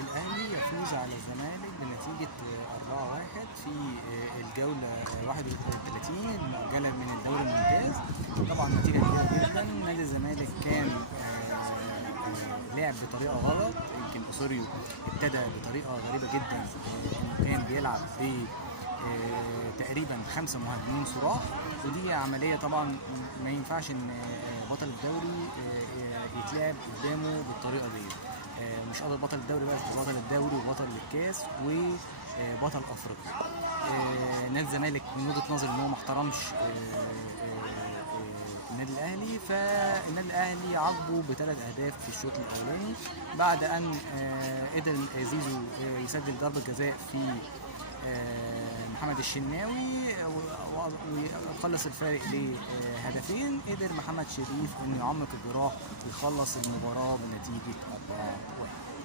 الأهلي يفوز على الزمالك بنتيجة 4-1 في الجولة 31 المؤجلة من الدوري الممتاز. طبعا نتيجة كبيرة جدا. نادي الزمالك كان لعب بطريقة غلط. يمكن أوسوريو ابتدى بطريقة غريبة جدا، إنه كان بيلعب ب تقريبا 5 مهاجمين صراع، ودي عملية طبعا ما ينفعش ان بطل الدوري يتلعب قدامه بالطريقة دي. مش قادر بطل الدوري بس، بطل الدوري وبطل الكاس وبطل افريقيا. نادي الزمالك من وجهة نظري ان هو ما احترمش النادي الاهلي، فالنادي الاهلي عاقبه ب3 اهداف في الشوط الاولاني، بعد ان قدر زيزو يسجل ضربة جزاء في محمد الشناوي وخلص الفارق لهدفين. قدر محمد شريف انه يعمق الجراح ويخلص المباراة بنتيجة 4-1.